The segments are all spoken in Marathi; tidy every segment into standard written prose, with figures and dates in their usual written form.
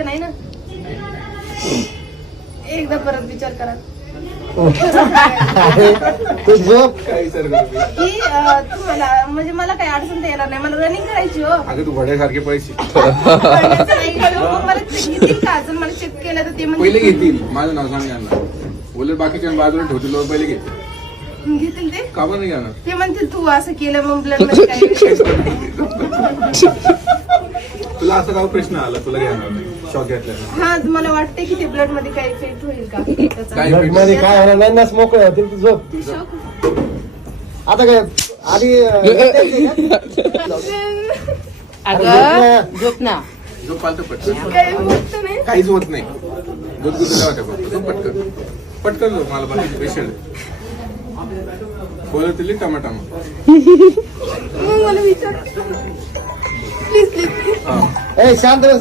तर नाही ना. एकदा परत विचार करा तू झोप. की तुम्हाला म्हणजे मला काही अडचण तर येणार नाही. मला रनिंग करायची हो. अगं तू वड्यासारखे पैसे पडण्याचं नाही हो. मला घेतील का अजून मला चेक केलं तर ते पहिले घेतील. माझं नाव सांग यांना. बोलले बाकीच्या बाजूला ठेवतील लोक पहिले घेतील. घेतील ते का पण नाही घेणार? ते म्हणतील तू असं केलं मग ब्लड मध्ये काय तुला असं काय प्रश्न आला तुला घेणार नाही शॉक घेतला हा मला वाटते की ते ब्लड मध्ये काही इफेक्ट होईल का त्याचा. काय ब्लड मध्ये काय होणार नाही ना, मोकळं होतील. तू झोप. आता काय आधी झोप ना. जो पालतं पटकन काही होत नाही. काहीच होत नाही. गुदगुदला वाटत फक्त. तो पटकन पटकन जो मला बाकी पेशंट बोलत दिली टमाटा मग मला विचार प्लीज प्लीज ए शांत बस.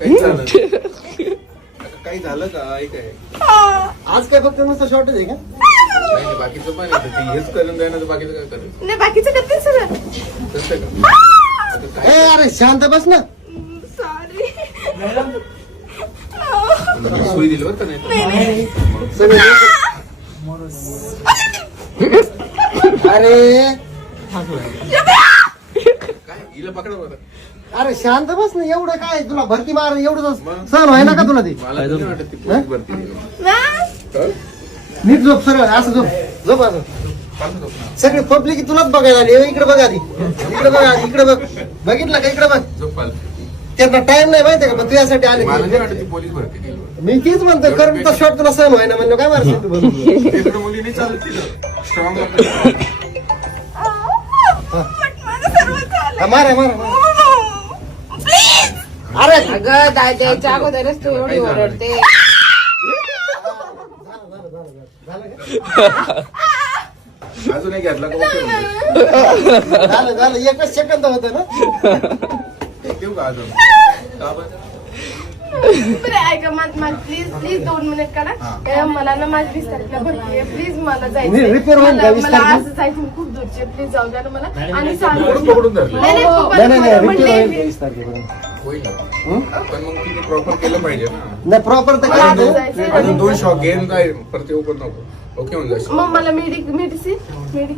काही झालं काही झालं का ऐक आहे आज काय फक्त नुसतं शॉर्टेज आहे का? नाही, बाकीचं पण आहे. ते हेच करून द्या ना तर बाकीचं काय करायचं नाही बाकीचं करते सगळं. तसं का आता काय ए अरे शांत बस ना. सॉरी तुला सोयी दिली बरं का नाही सगळे अरे काय हिला पकडा बरं अरे शांत बस ना. एवढं काय तुला भरती मार एवढं सहन व्हाय ना का तुला ते? मला नाही वाटत ती पोलीस भरती आहे. तर? नीट झोप सरळ असं झोप. झोप असं. चालतं झोप ना. सगळी पब्लिक तुलाच बघायला आली. इकडे बघ आधी. इकडे बघ आधी. इकडे बघ. बघितलं का? इकडे बघ. झोप पाल. त्यांना टाइम नाही माहितीये का? पण तुझ्यासाठी आले. मला नाही वाटत ती पोलीस भरती दिली. मी तेच म्हणतो कारण तर शॉर्ट तुला सहन व्हाय ना म्हणलं काय मारशील तू बरोबर. तिकडे मुलीने चालत तिला स्ट्रॉंग हा, मारा मारा मारा. अरे अगं द्यायच्या अगोदरच तू एवढी ओरडते. अजून एक घेतला का ओके म्हणजे. झालं झालं एकच सेकंद होतं ना. देऊ का अजून का बरं? बरं ऐका प्लीज प्लीज 2 मिनिट काढा. मला ना माझी 20 तारखेला भरती आहे. प्लीज मला जायचं रिपेअर होईल का 20 मला तारखेला? असं जायचं खूप दूरचे. प्लीज जाऊ द्या ना मला आणि सांगा. पकडून पकडून धरलं. नाही, नाही, नाही नाही मला रिपेअर म्हणले होईल मी- 23 तारखेपर्यंत. होईल ना. हं? पण मग तिने प्रॉपर केलं पाहिजे ना. नाही प्रॉपर तर मला काय आता होतं? जायचंय. अजून 2 शॉक घेऊन काय परत येऊ पण नको. ओके होऊन जाईल. मग मला मेडिसिन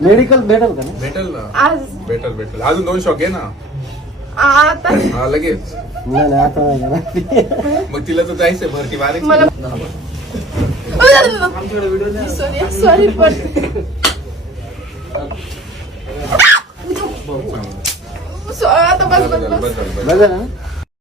मेडिकल भेटेल का ना? भेटेल ना. आज भेटेल अजून 2 शॉक घे ना. आता हा लगेच. नाही नाही आता नाही घेणार. मग तिला तर जायचंय भरती बारीक. मला सॉरी पण आता बस बस बस बरं झालं ना?